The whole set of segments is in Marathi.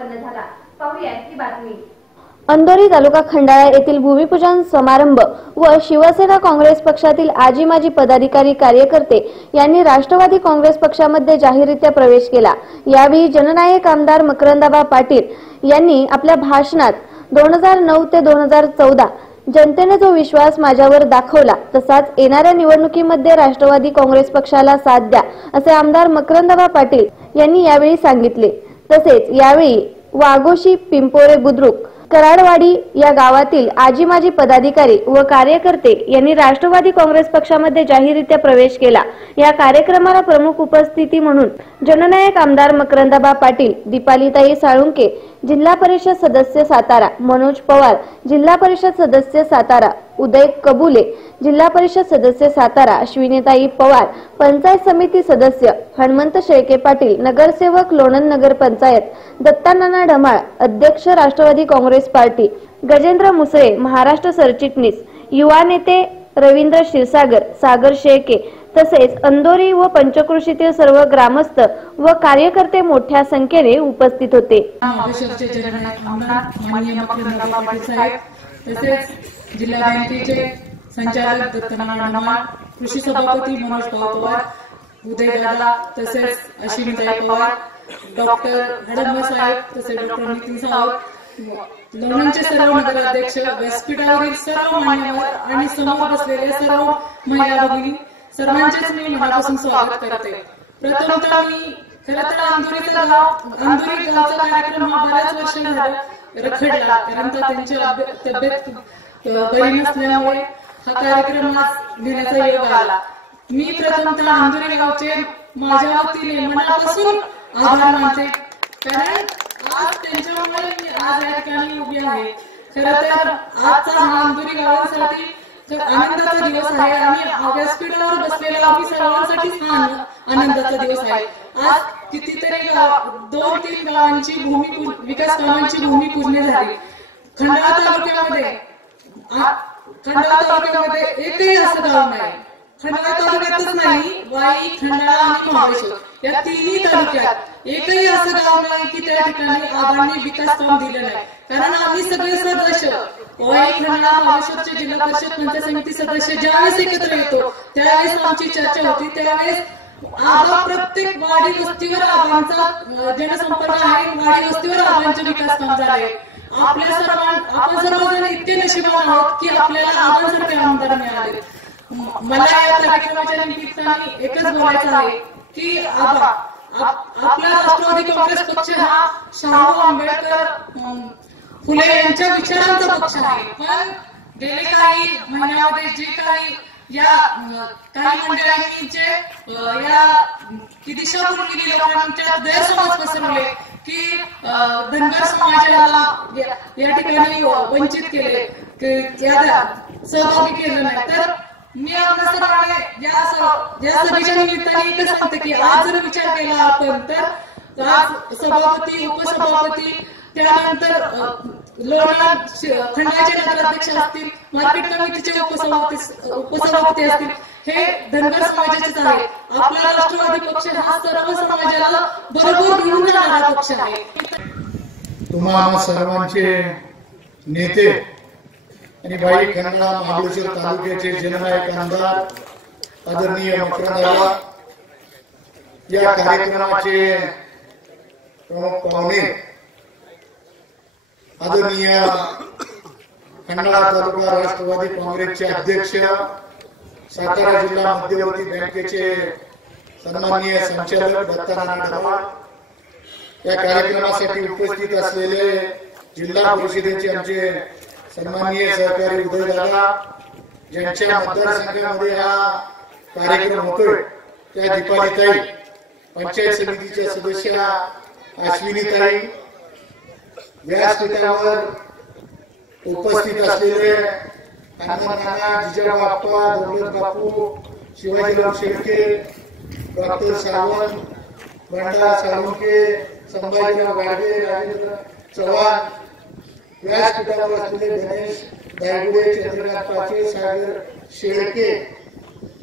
संपन्न झाला। पाहूया ही बातमी। अंधोरी तालुका खंडाळा येथील भूमिपूजन समारंभ व शिवसेना काँग्रेस पक्षातील आजी माजी पदाधिकारी कार्यकर्ते यांनी राष्ट्रवादी काँग्रेस पक्षामध्ये जाहीररित्या प्रवेश केला। यावेळी जननायक आमदार मकरंदाबा पाटील यांनी आपल्या भाषणात 2009 ते 2014 जनतेने जो विश्वास माझ्यावर दाखवला तसाच येणाऱ्या निवडणुकीमध्ये राष्ट्रवादी काँग्रेस पक्षाला साथ द्या असे आमदार मकरंदाबा पाटील यांनी यावेळी सांगितले। तसेच यावेळी वाघोशी, पिंपोरे बुद्रुक, कराडवाडी या गावातील आजी माजी पदाधिकारी व कार्यकर्ते यांनी राष्ट्रवादी काँग्रेस पक्षामध्ये जाहीररित्या प्रवेश केला। या कार्यक्रमाला प्रमुख उपस्थिती म्हणून जननायक आमदार मकरंदाबा पाटील, दीपालीताई साळुंके जिल्हा परिषद सदस्य सातारा, मनोज पवार जिल्हा परिषद सदस्य सातारा, उदय कबुले जिल्हा परिषद सदस्य सातारा, अश्विनीताई पवार पंचायत समिती सदस्य, हनुमंत शेळके पाटील नगरसेवक लोणंद नगर पंचायत, दत्तानाना ढमाळ अध्यक्ष राष्ट्रवादी काँग्रेस पार्टी, गजेंद्र मुसळे महाराष्ट्र सरचिटणीस, युवा नेते रवींद्र क्षीरसागर, सागर शेळके तसेच अंधोरी व पंचक्रोशीतील सर्व ग्रामस्थ व कार्यकर्ते मोठ्या संख्येने उपस्थित होते। जिल्हा बँकेचे संचालक दत्तानाना ढमाळ, कृषी सभापती मनोज पवार, उदय दादा तसेच अश्विनीताई पवार, डॉक्टर हडंब साहेब तसेच डॉक्टर नितीन सावंत, लोणंदचे सर्व नगराध्यक्ष, व्यासपीठावरील सर्व मान्यवर आणि समोर बसलेले सर्व महिला भगिनी सर्वांचेच मी मनापासून स्वागत करते। प्रथमतः मी खरं तर अंधोरी गावचा कार्यक्रम हा बऱ्याच वर्षांनी रखडला, कारण त्यांची तब्येत बरी नसल्यामुळे हा कार्यक्रम घेण्याचा योग आला। मी प्रथमतः अंधोरी गावचे माझ्या वतीने मनापासून आभार मानते, कारण आज त्यांच्यामुळे मी आज या ठिकाणी उभी आहे। खरं तर आजचा हा अंधोरी गावासाठी आनंदाचा दिवस आहे आणि व्यासपीठावर बसलेल्या आम्ही सर्वांसाठी हा आनंदाचा दिवस आहे। आज कितीतरी 2-3 गावांची विकास कामांची भूमिपूजने झाली। खंडाळा तालुक्यामध्ये एकही असं गाव नाही, खंडाळा तालुक्यातच नाही, वाई, खंडाळा आणि महाबळेश्वर या तिन्ही तालुक्यात एकही असं गाव नाही की त्या ठिकाणी आबांनी विकास काम दिले नाही। कारण आम्ही सगळे सदस्य वाई, खंडाळा, महाबळेश्वरचे जिल्हा परिषद पंचायत समिती सदस्य ज्यावेळेस एकत्र येतो त्यावेळेस आमची चर्चा होती, त्यावेळेस आबा प्रत्येक वाडी वस्तीवर आबांचा जनसंपर्क आहे, वाडी वस्तीवर आबांचे विकास काम झाले। आपण सर्वजण इतके नशिबान आहोत की आपल्याला आबांसारखे आमदार मिळाले। मला या कार्यक्रमाच्या निमित्ताने एकच बोलायचं आहे की आबा आपला राष्ट्रवादी काँग्रेस पक्ष हा शाहू आंबेडकर फुले यांच्या विचारांचा पक्ष आहे, पण गेले काही महिन्यामध्ये जे काही काही मंडळांनी की दिशाभूल केली, लोकांच्या गैरसमज पसरवले की धनगर समाजाला या ठिकाणी वंचित केले, सहभागी केलं नाही। तर मी आपल्या सर्वांना या सभेच्या निमित्ताने एकच सांगते की आज जर विचार केला आपण तर आज सभापती, उपसभापती, त्यानंतर लोणंद खंडाळ्याचे नगराध्यक्ष असतील, मार्केट कमिटीचे उपसभापती असतील, हे धनगर समाजाचेच आहे। आपला राष्ट्रवादी पक्ष हा सर्व समाजाला बरोबर घेऊन जाणारा पक्ष आहे। तुम्हा सर्वांचे नेते आणि वाई, खंडाळा, महाबळेश्वर तालुक्याचे जननायक आमदार आदरणीय मकरंदाबा, या कार्यक्रमाचे प्रमुख पाहुणे आदरणीय खंडाळा तालुका राष्ट्रवादी काँग्रेसचे अध्यक्ष, सातारा जिल्हा मध्यवर्ती बँकेचे सन्माननीय संचालक दत्तानाना ढमाळ, या कार्यक्रमासाठी उपस्थित असलेले जिल्हा परिषदेचे आमचे सन्माननीय सहकारी उदय दादा, ज्यांच्या मतदारसंघामध्ये हा कार्यक्रम होतोय, त्या दीपालीताई, पंचायत समितीच्या सदस्य अश्विनीताई, व्यासपीठावर उपस्थित असलेले हनुमंत जिजाऊ आप्पा, दौलत बापू, शिवाजीराव शेळके, डॉक्टर सावंत, बंडा साळुंके, संभाजीराव गाडे, राजेंद्र चव्हाण, व्यासपीठावर असलेले गणेश दायगुडे, चंद्रकांत पाटील, सागर शेळके,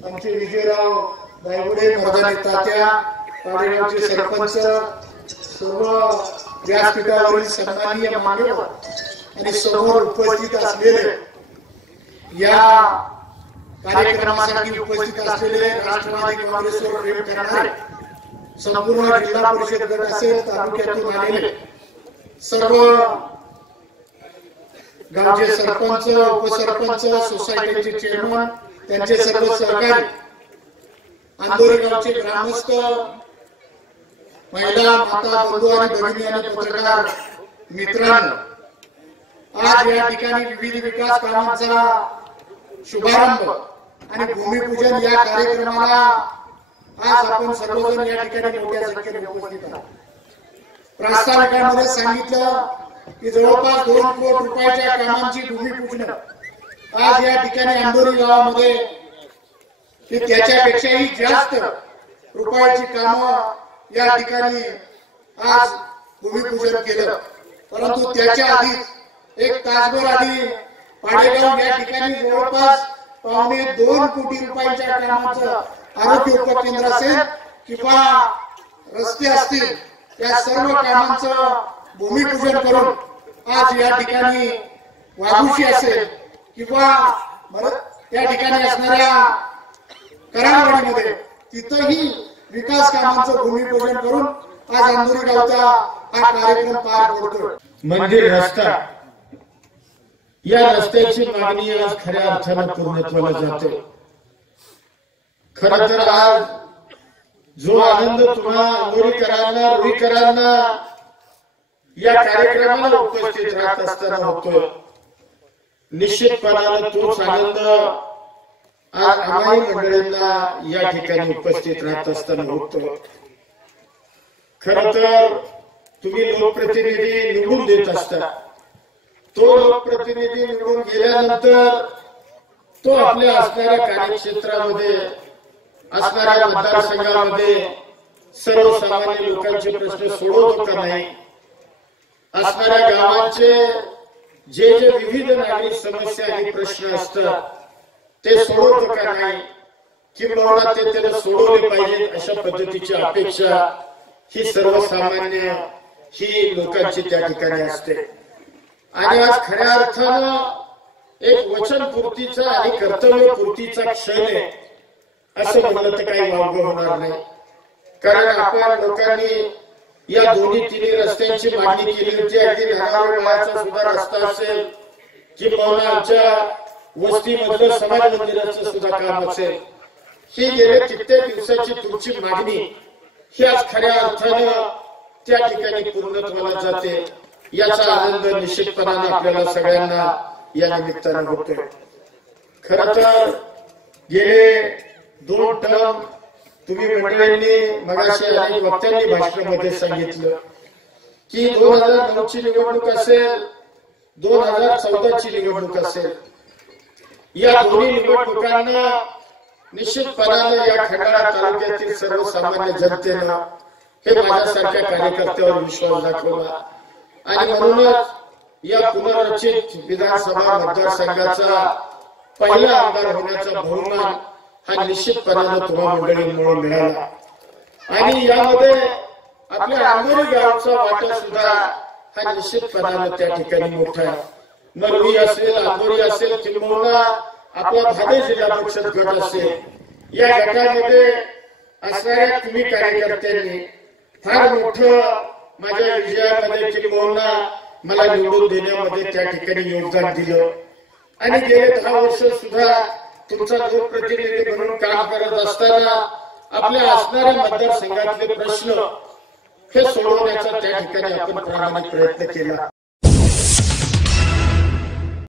आमचे विजयराव दायगुडे, मर्दानी तात्या, पाडेगावचे सरपंच, सर्व व्यासपीठावरील सन्माननीय मान्यवर आणि समोर उपस्थित असलेले या कार्यक्रमासाठी उपस्थित असलेले राष्ट्रवादी काँग्रेसवर प्रेम करणारे संपूर्ण जिल्हा परिषद गट असेल, तालुक्यातून आलेले सर्व गावचे सरपंच, उपसरपंच, सोसायटीचे चेअरमन, त्यांचे सर्व सहकारी, अंदोरी गावचे ग्रामस्थ, महिला, माता, बंधू आणि भगिनी आणि पत्रकार मित्रांनो, आज या ठिकाणी विविध विकास कामांचा शुभारंभ आणि भूमिपूजन या कार्यक्रमाला आज आपण सर्वजण या ठिकाणी मोठ्या संख्येने उपस्थित आहात. प्रास्ताविकामध्ये सांगितलं की जवळपास 2 कोटी रुपयाच्या कामांची भूमिपूजन आज या ठिकाणी अंदोरी गावामध्ये की त्याच्यापेक्षाही जास्त रुपयाची कामं या ठिकाणी आज भूमिपूजन केलं. परंतु त्याच्या आधी एक तासभर आधी पाडेगाव या ठिकाणी जवळपास 2.25 कोटी रुपयाच्या कामाचं आरोग्य उपकेंद्र असेल किंवा रस्ते असतील, या सर्व कामांचं भूमिपूजन करून आज या ठिकाणी वाघुशी असेल किंवा या ठिकाणी असणाऱ्या कराडवाडीमध्ये तिथंही विकास कामांचं भूमिपूजन करून आज अंदोरी गावचा हा कार्यक्रम पार पडतोय. म्हणजे रस्ता, या रस्त्याची मागणी आज खऱ्या अर्थानं पूर्णत्वाला जाते. खरं तर आज जो आनंद तुम्हा अंदोरीकरांना, रुईकरांना या कार्यक्रमाला उपस्थित राहत असताना होतोय, निश्चितपणानं तोच आनंद आज आम्हाही मंडळींना या ठिकाणी उपस्थित राहत असताना होतोय. खरं तर तुम्ही लोकप्रतिनिधी निवडून देत असता, तो लोकप्रतिनिधी निवडून गेल्यानंतर तो आपल्या असणाऱ्या कार्यक्षेत्रामध्ये, असणाऱ्या मतदारसंघामध्ये सर्वसामान्य लोकांचे प्रश्न सोडवतो का नाही, असणाऱ्या गावांचे जे जे विविध नागरिक समस्या आणि प्रश्न असतात ते सोडवतो का नाही, किंवा ते त्याला सोडवले पाहिजे अशा पद्धतीची अपेक्षा ही सर्वसामान्य ही लोकांची त्या ठिकाणी असते. आणि आज खऱ्या अर्थानं एक वचनपूर्तीचा आणि कर्तव्यपूर्तीचा क्षण आहे असं म्हणलं तर काही वावगं होणार नाही. कारण आपण लोकांनी या दोन्ही रस्त्यांची मागणी केली होती. अगदी नागावळाचा सुद्धा रस्ता असेल किंवा आमच्या वस्तीमधलं समाज मंदिराचं सुद्धा काम असेल, ही गेल्या कित्येक दिवसाची तुमची मागणी ही आज खऱ्या अर्थानं त्या ठिकाणी पूर्णत्वाला जाते. याचा आनंद निश्चितपणाने आपल्याला सगळ्यांना या निमित्तानं होतोय. खरं तर गेले 2 टर्म तुम्ही मंडळींनी मगाशी अनेक वक्त्यांनी भाषणामध्ये सांगितलं की 2009ची निवडणूक असेल, 2014ची निवडणूक असेल, या दोन्ही निवडणुकांना निश्चितपणाने या खंडाळा तालुक्यातील सर्वसामान्य जनतेनं हे माझ्यासारख्या कार्यकर्त्यावर विश्वास दाखवला. आणि म्हणूनच या पुनर्रचित विधानसभा मतदारसंघाचा पहिला आमदार होण्याचा बहुमान हा निश्चितपणाने तुम्हा मंडळींमुळे मिळाला. आणि यामध्ये आपल्या अंदोरी गावचा वाटा सुद्धा हा निश्चितपणाने त्या ठिकाणी मोठा आहे. नरवी असेल, अंदोरी असेल किंवा आपला भादे जिल्हा परिषद गट असेल, या गटामध्ये असणाऱ्या तुम्ही कार्यकर्त्यांनी फार मोठं माझ्या विजयामध्ये किंवा मला निवडून देण्यामध्ये त्या ठिकाणी योगदान दिलं. आणि गेले 10 वर्ष सुद्धा तुमचा लोकप्रतिनिधी म्हणून काम करत असताना आपल्या असणाऱ्या मतदारसंघातले प्रश्न हे सोडवण्याचा त्या ठिकाणी आपण प्रामाणिक प्रयत्न केला.